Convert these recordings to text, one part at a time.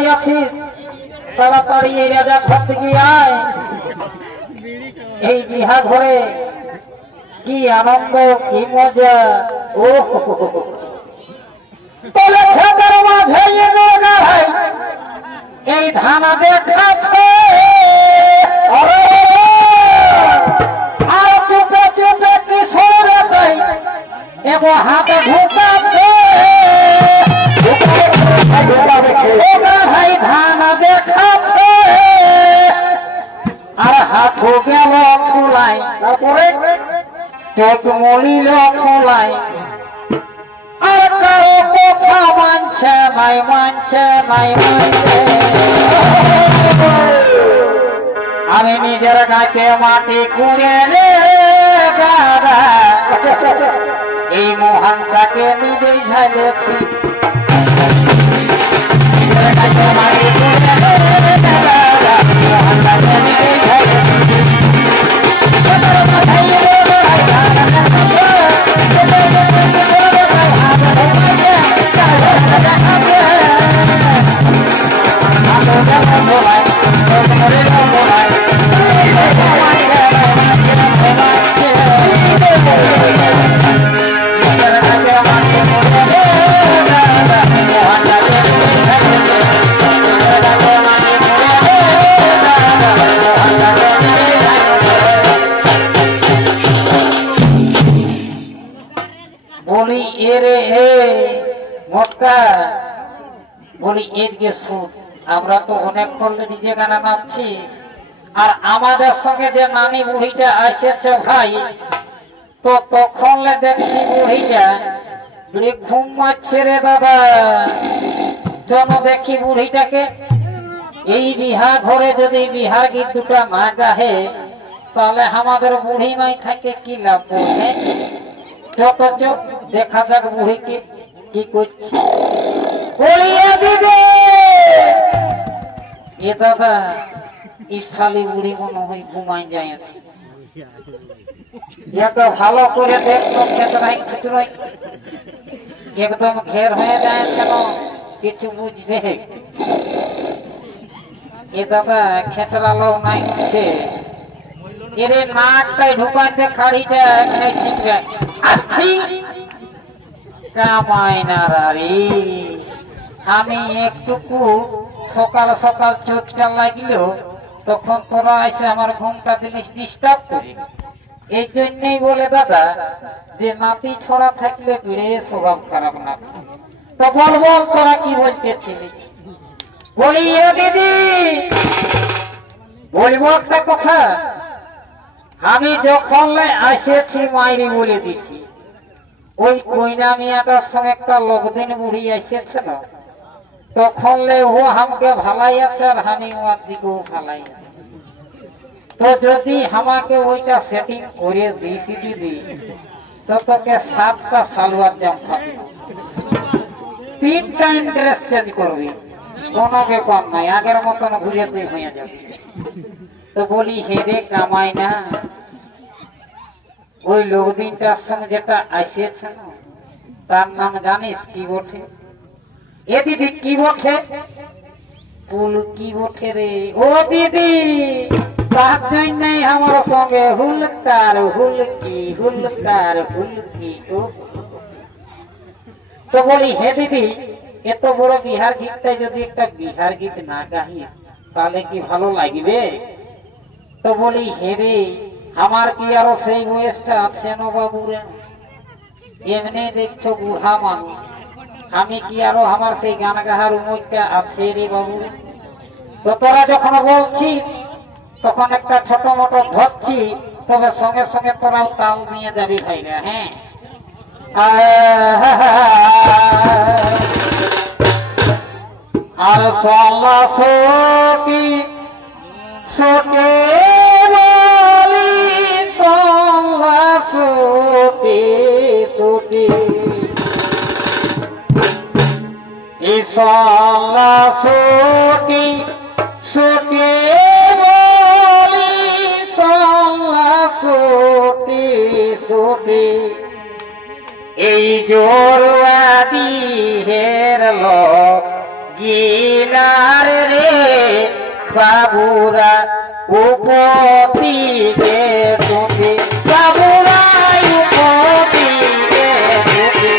কোথায় আছিস? তাড়াতাড়ি এই রাজা ঘর থেকে আয়। এই বিহা ঘরে কি আনন্দ, কি মজা। ও তলে খেতের মাঝে ভাই এই ধান দেখাচ্ছে, আর চুপে চুপে কিশোরে তাই এগো হাতে ঢুকাচ্ছে। ভাই ধান দেখাচ্ছে আর হাঁটু গেল ছুলাই, তারপরে চোখ মলিল খোলাই। আর কারো কথা মানছে নাই, মানছে নাই, মানছে। আমি নিজের গাছে মাটি কুড়ে রে দাদা, এই মহানটাকে নিজেই ঝালেছি। নিজের গাছে মাটি কুড়ে রে দাদা, মহানটাকে নিজেই ঝালেছি। বলি এরে হে মোটকা, বলি এর যে সুদ, আমরা তো অনেক করলে নিজে গানা নাচছি, আর আমাদের সঙ্গে যে নানি বুড়িটা আসেছে ভাই, তো তখন দেখছি বুড়িটা ঘুম মারছে রে দাদা। জন দেখি বুড়িটাকে, এই বিহা ঘরে যদি বিহার গীত দুটা না গাহে তাহলে আমাদের বুড়ি মাই থাকে কি লাভ করবে। যত চোখ দেখা যাক বুড়িকে কি করছে। বলিয়া দিবে এ দাদা, এই শালি বুড়ি মনে হয় ঘুমাই যাইছে। এত ভালো করে দেখতো খেতরাই খুচরাই একদম ঘের হয়ে যাচ্ছে না, কিছু বুঝবে। এ দাদা খেতরা লোক নাই হচ্ছে, এর নাকটাই ঢুকাইতে খাড়িটা ছিপে আছি কামাইনারি। আমি একটুকু সকাল সকাল চোখটা লাগলো, তখন তোরা এসে আমার ঘুমটা জিনিস ডিস্টার্ব করি। এই জন্যই বলে দাদা যে নাতি ছড়া থাকলে বেড়ে স্বভাব খারাপ না। তো বল বল তোরা কি বলতেছিলি? বলি দিদি বলবো একটা কথা। আমি যখন আসেছি মাইরি বলে দিছি, ওই কইনা মিয়াটার সঙ্গে একটা লোকদিন বুড়ি এসেছে না, তখন ও আমাকে ভালাই আছে আর আমি ওর দিকেও ভালাই আছে। তো যদি আমাকে ওইটা সেটিং করে দিছি দিদি, তো তোকে 7টা সালোয়ার জামা, 3 টাইম ড্রেস চেঞ্জ করবি, কোনো ব্যাপার নাই, আগের মতন ঘুরে তুই হয়ে যাবে। তো বলি হেরে কামাই না, ওই লোকদিনটার সঙ্গে যেটা আসিয়েছে না, তার নাম জানিস কি বটে? এ দিদি কি বটে? ফুল কি বটে রে ও দিদি, তার জন্য আমার সঙ্গে হুলকার হুলকি হুলকার হুলকি। তো বলি হে দিদি, এত বড় বিহার গীতটাই যদি একটা বিহার গীত না গাহি তাহলে কি ভালো লাগবে? তো বলি হে রে, আমার কি আরো সেই বয়সটা আছে না বাবুরে? এমনি দেখছো বুড়া মানুষ, আমি কি আরো আমার সেই গান গাহার উমরটা আছে রে বাবু? তো তোরা যখন বলছিস তখন একটা ছোট মোটো ধরছি, তবে সঙ্গে সঙ্গে তোরাও তাল নিয়ে যাবি ভাইরা। হ্যাঁ, আর সল্লা সকি সকে বলি সল্লা সকি সকি সল্লা সকি সকে বলি সল্লা সকি সকি এই জোরওয়াদি হের লো গিলা উপদিকে তুমি বাবুরাই উপদিকে তুমি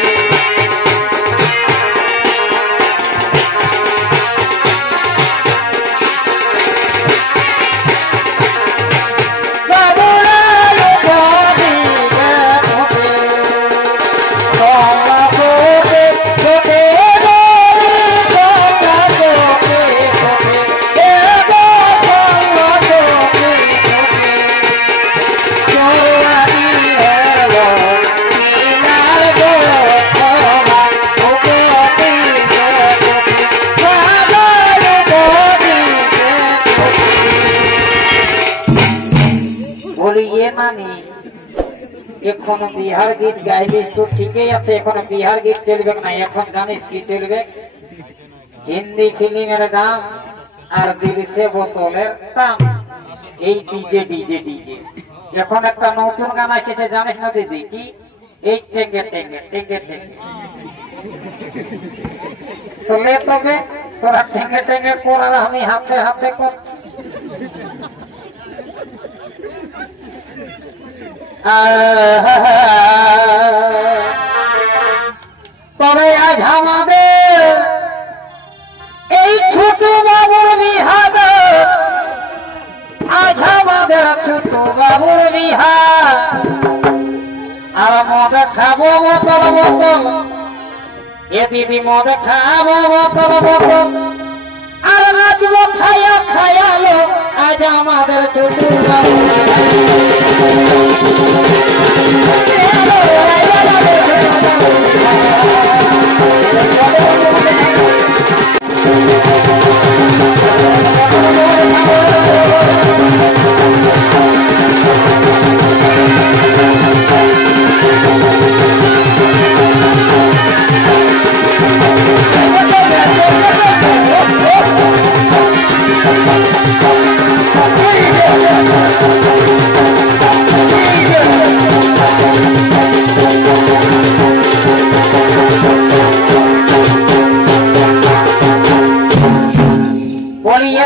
এখন বিহার গীত গাইবিস তো ঠিকই আছে, এখন বিহার গীত চলবে না, এখন জানিস কি চলবে? হিন্দি ফিল্মের গান আর দিলসে বোতলের দাম। এই ডিজে ডিজে ডিজে এখন একটা নতুন গান এসেছে জানিস না দিদি? কি এই টেঙ্গে টেঙ্গে টেঙ্গে টেঙ্গে চলে, তবে তোরা টেঙ্গে টেঙ্গে করার আমি হাতে হাতে করছি। তবে আজ আমাদের এই ছোট বাবুর বিহার, আজ আমাদের ছোট বাবুর বিহার। আর মদ খাবো বোতল বোতল, এ দিদি মদ খাবো বোতল বোতল, আর নাচবো ছায়া ছায়ালো আজ আমাদের ছোট বাবু।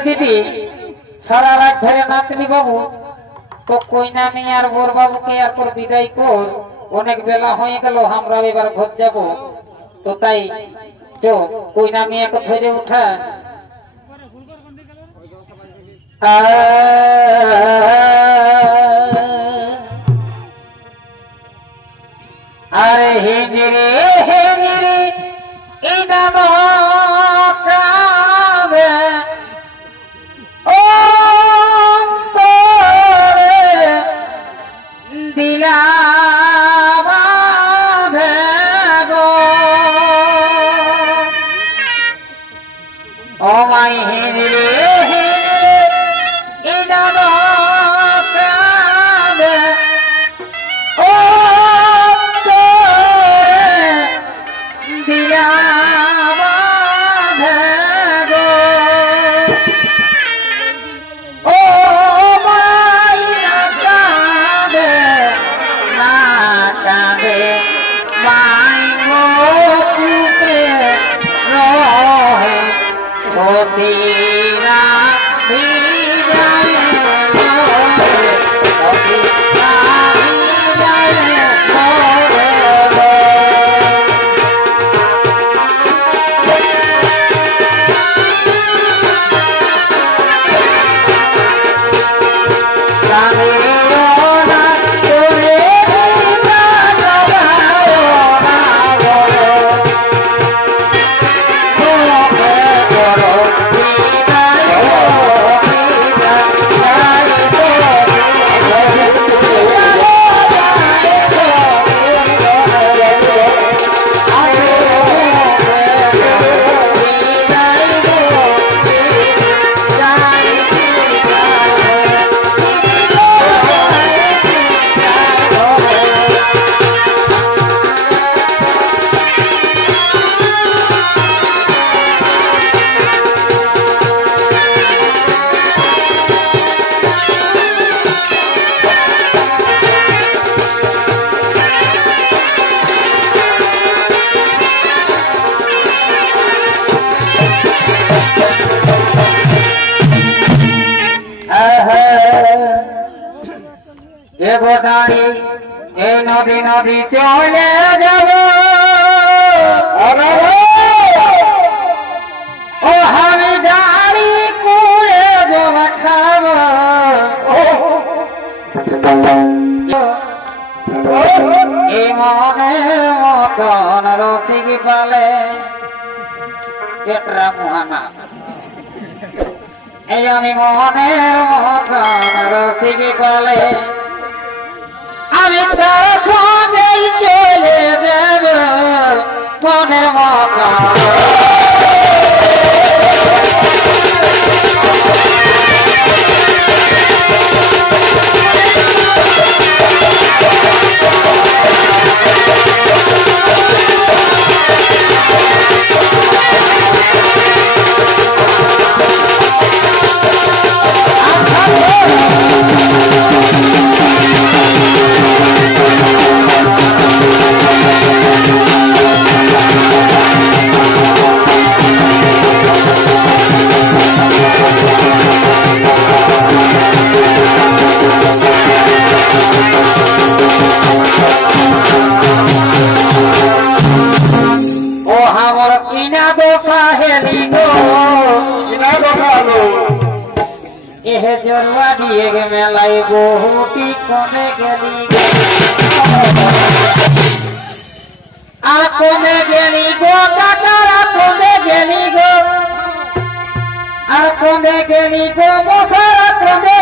দিদি সারা রাত ধরে নাচলি বাবু, তো কইনা নিয়ে আর বোর বাবুকে এরপর বিদায় কর, অনেক বেলা হয়ে গেল, আমরা এবার ঘর যাব। তো তাই চো কইনা মেয়েকে ধরে উঠা। আরে হিজরে হিজরে এই গান কাবে ও মাই হিজরে হিজরে এই গান এগো দাঁড়ি এই নদী নদী চলে যাব ও আমি দাঁড়ি কুড়ে জল খাব এই মনের মতন রসিক পালে যেটা মহানা এই আমি মনের মতন রসিক পালে আমি তার সঙ্গেই চলে যাব মনের মতন জরুয়া দিয়ে মেলায় বহুটি কমে গেলি আর কমে গেলি গো কাকারা কমে গেলি গো আর কমে গেলি গো মশারা কমে